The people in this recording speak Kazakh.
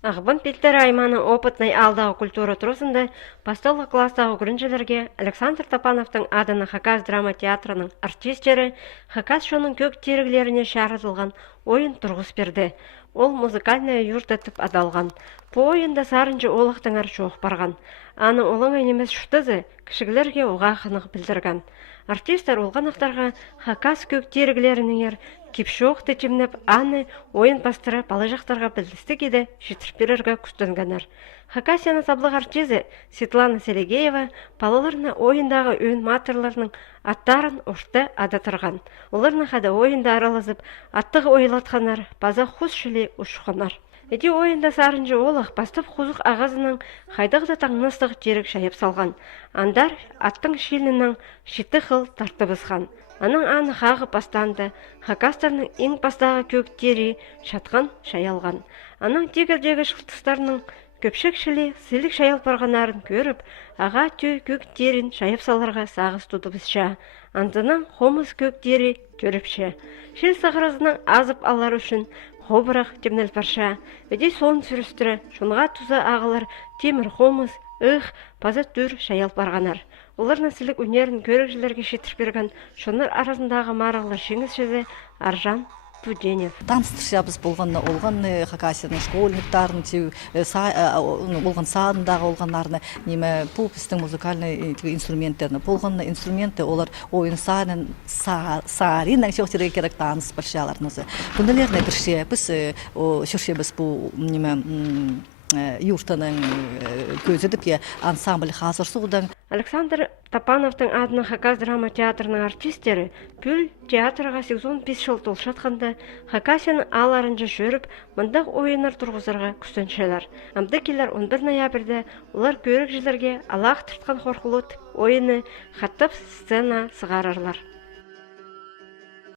Ағбын пелтер айманы опытный алдағы культура тұрысында басталы класстағы күрінжелерге Александр Топановтың адыны Хакас драма театрының артистері Хакас шоның көк терігілеріне шарызылған ойын тұрғыс берді. Ол музыкальная юрт етіп адалған. По ойында сарынжы олықтың аршуық барған. Аны олың әйнемес шүтізі кішігілерге оға қынық білдірген. Артистер олғанықтарға Хакас көк терігілерінің кипшоқ течімнеп аны ойын пастыры балы жақтарға білдістік еді жетіріп берерге күстінгенер. Хакасияны саблық артизі Светлана Селегеева балаларына ойындағы өн матырларының аттарын ұшты адатырған. Оларына қада ойында аралызып, аттығы ойлатқанар, база құз шілі ұшқанар. Эти ойында сарынжы олық бастып құзық ағазының қайдағды таңныстық жерік шайып салған. Андар аттың шилінің шиті қыл тартыбызған. Аның аны қағы бастанды, Хакастарның ең бастағы көктері шатқан шаялған. Аның тегірдегі шылтыстарының көпшікшілі сілік шаял барғанарын көріп, аға түй көктерін шайып саларға сағыз тұдыбызша. Андының қомыз көктері көріпші. Шел сағыразының азып алар үшін қобырақ темнел парша. Өдей соң сүрістірі, шонға туза ағылар темір қомыз, паза түр шаял барғанар. Олар нәсілік өнерін көрікжілерге шетір берген, шоныр арасындағы марағылар шеңіз шезе Аржан Буденев. Таныстыршабыз болғанны, олғанны Хакасияның школьниктарын теу, олған садындағы олғанларыны, неме пупистің музыкальный инструменттеріні, болғанны инструменті, олар ойын саринның шоқтерге керек таныс баршаларынызы. Бұндалеріне бірше, біз шүрше біз бұл неме юртаның көзедіп, ансамбль қазыр суғыдан. Александр Топановтың адының Хакас драма театрының артистері бүл театрға 85 жыл толшатқанда Хакасияның аларынжы жүріп, мұндақ ойынар тұрғызырға күстеншелер. Амды келер 11 ноябрьде олар көрік жілерге алақ тұртқан қорқылыт ойыны қаттып сцена сығарырлар.